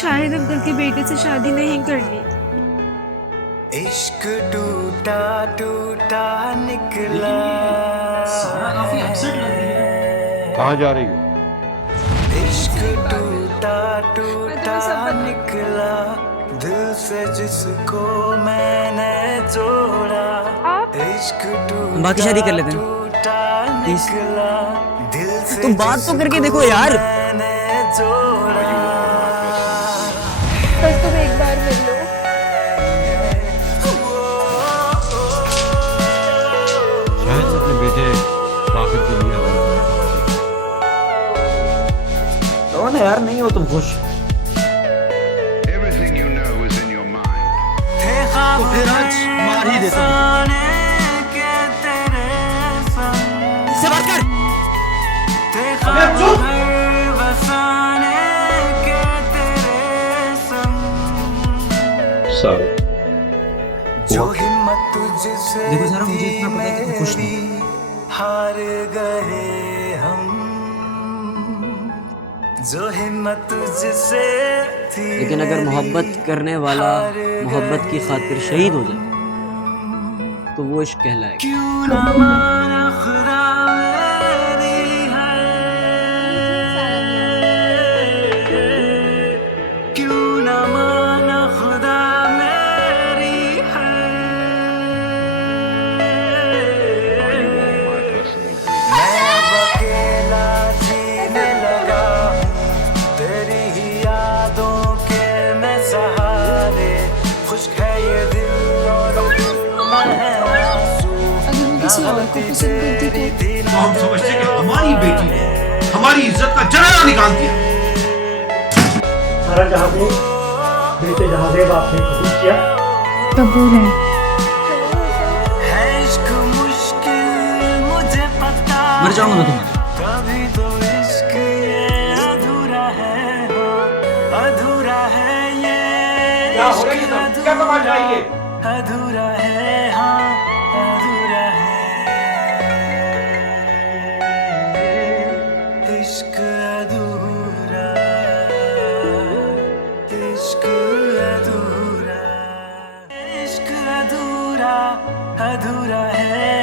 शायद अंकल के बेटे से शादी नहीं करनी। इश्क टूटा टूटा निकला। सारा काफी अपसेट लग रही है। कहाँ जा रही हो? इश्क टूटा टूटा निकला दिल से जिसको मैंने जोड़ा। इश्क टूटा बाकी शादी कर लेते हैं। निकला दिल से तुम बात तो करके देखो यार। मैंने जोड़ा। बस तुम एक बार मिल लो। शायद मैं अपने बेटे राफिक के लिए तो ना यार, नहीं हो तुम खुश Everything you know is in your mind. तो फिर आज मार ही देता हूँ। इससे बात कर। सर जो हिम्मत तुझसे देखो सारा, मुझे इतना पता है कि तुम खुश नहीं। हार गए हम। जो हिम्मत तुझसे थी लेकिन अगर मोहब्बत करने वाला मोहब्बत की खातिर शहीद हो जाए तो वो इश्क कहलाएगा। क्यों ना माना खुदा मेरी है। क्यों ना माना खुदा मेरी है। मैं अब अकेला जीने लगा हूँ तेरी ही यादों के मैं सहारे। खुश्क है ये दिल और किसी और को पसंद करती तो तो हम समझते कि हमारी बेटी ने हमारी इज्जत का जनाजा निकाल दिया। सारा जहाँ से बेटे जहादेव आपने कबूल किया। कबूल है। है इश्क मुश्किल मुझे पता। मर जाऊंगा मैं तुम्हारे। कभी तो इश्क ये अधूरा है। हाँ, अधूरा है ये। क्या हो रही है? क्या तमाशा है ये? अधूरा है हाँ अधूरा है। इश्क अधूरा। इश्क अधूरा। इश्क अधूरा अधूरा है।